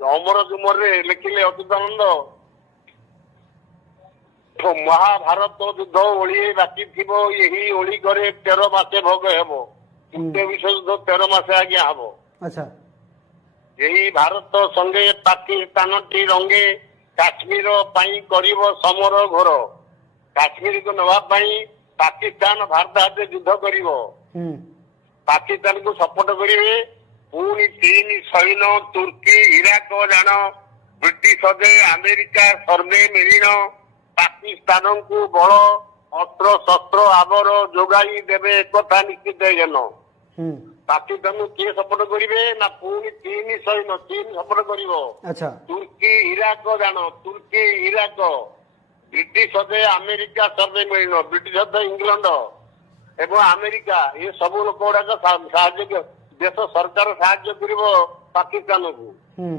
ଅମର ଜୁମରରେ ଲେଖିଲେ ଅଚ୍ୟୁତାନନ୍ଦ ମହାଭାରତ ଯୁଦ୍ଧ ଓଳି ବାକି ଥିବ ଏହି ଓଳି ଘରେ 13 ମାସେ ଭୋଗ ହେବ। ତୃତୀୟ ବିଶ୍ୱଯୁଦ୍ଧ 13 ମାସେ ଆଜ୍ଞା ହବ। ଆଚ୍ଛା ଏହି ଭାରତ ସଙ୍ଗେ ପାକିସ୍ତାନଟି ରଙ୍ଗେ କାଶ୍ମୀର ପାଇଁ କରିବ ସମର ଘୋର। କାଶ୍ମୀରକୁ ନେବା ପାଇଁ ପାକିସ୍ତାନ ଭାରତ ହାତରେ ଯୁଦ୍ଧ କରିବ। ପାକିସ୍ତାନକୁ ସପୋର୍ଟ କରିବେ। ପୁଣି 3 ସୈନ୍ୟ ତୁର୍କୀ ଇରାକ ଜାଣ ବ୍ରିଟିଶ ଆମେରିକା ସର୍ଭେ ମିଳିଣ ପାକିସ୍ତାନକୁ ବଳ ଅସ୍ତ୍ର ଶସ୍ତ୍ର ଆବର ଯୋଗାଇ ଦେବେ ଏକଥା ନିଶ୍ଚିତ ଜ୍ଞାନ। ପାକିସ୍ତାନକୁ କିଏ ସପୋର୍ଟ କରିବେ ନା ପୁଣି 3 ସୈନ୍ୟ ଚୀନ ସପୋର୍ଟ କରିବ। ତୁର୍କୀ ଇରାକ ଜାଣ ତୁର୍କୀ ଇରାକ ବ୍ରିଟିଶ ଆମେରିକା ସର୍ଭେ ମିଳିଣ ବ୍ରିଟିଶ ଇଂଲଣ୍ଡ ଏବଂ ଆମେରିକା ଏ ସବୁ ଲୋକ ଗୁଡାକ ସାହାଯ୍ୟ ଦେଶ ସରକାର ସାହାଯ୍ୟ କରିବ ପାକିସ୍ତାନକୁ।